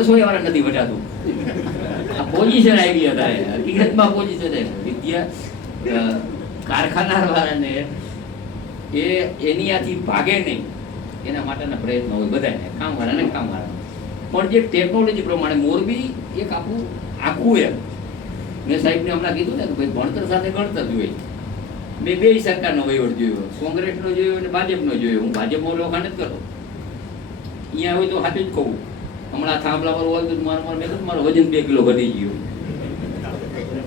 રસોઈવાળા નથી વટાતું. આ પોઝિશન આવી અત્યારે હકીકતમાં પોઝિશન વિદ્યા કારખાનાવાળાને એ એની આથી ભાગે નહીં એના માટેના પ્રયત્નો હોય બધાને, કામવાળાને. પણ જે ટેકનોલોજી પ્રમાણે મોરબી એક આખું એમ મેં સાહેબને હમણાં કીધું ને કે ભાઈ ભણતર સાથે ગણતર જોઈએ. મેં બે સરકારનો વહીવટ જોયો, કોંગ્રેસનો જોયો અને ભાજપનો જોયો. હું ભાજપમાં લોખા નથી કરતો. અહીંયા હોય તો સાચું જ કહું. હમણાં થાંભલા પર હોય તો મારો વજન 2 કિલો વધી ગયું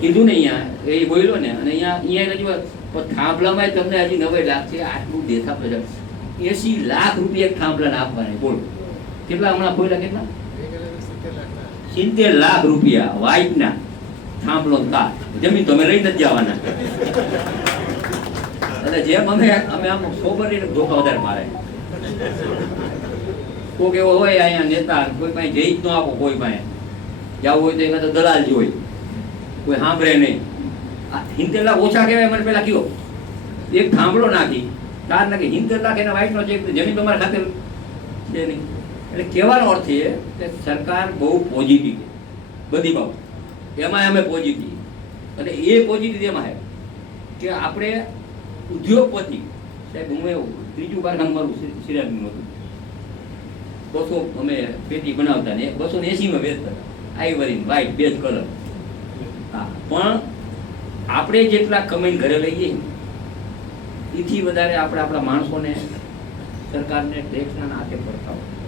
કીધું ને અહીંયા એ બોલ્યો ને. અને અહીંયા થાંભલામાં તમને હજી નવાઈ લાગશે. આટલું દેખા પ્રજા 80 લાખ રૂપિયા થાંભલાને આપવાના. બોલો કેટલા હમણાં બોલ્યા? કેટલા? 70 લાખ રૂપિયા વાઇટના થાંભલો તાર. જમીન તો અમે રહી નથી જવાના. એટલે જેમ અમે આમ સોબર ધોકા વધારે મારે. કોઈક એવો હોય અહીંયા નેતા, કોઈ પાસે જઈ જ ન આપો. કોઈ પાસે જવું હોય તો એમાં તો દલાલ જ હોય, કોઈ સાંભળે નહીં. 70 લાખ ઓછા કહેવાય. મને પેલા કયો એક થાંભલો નાખી તાર નાખી 70 લાખ એના વાઇટનો ચેક. જમીન તમારા ખાતે છે નહીં. એટલે કહેવાનો અર્થ એ કે સરકાર બહુ પોઝિટિવ બધી બાબત, એમાં અમે પોઝિટિવ. અને એ પોઝિટિવ એમાં છે કે આપણે ઉદ્યોગપતિ સાહેબ, હું એવું ત્રીજું કારખાનું મારું સિરાજનું હતું. 200 અમે પેટી બનાવતા ને 280 વેચતા. Ivory white 2 colour. હા, પણ આપણે જેટલા કમાઈને ઘરે લઈએ એથી વધારે આપણે આપણા માણસોને સરકારને ટેક્સના હાથે પડતા હોય.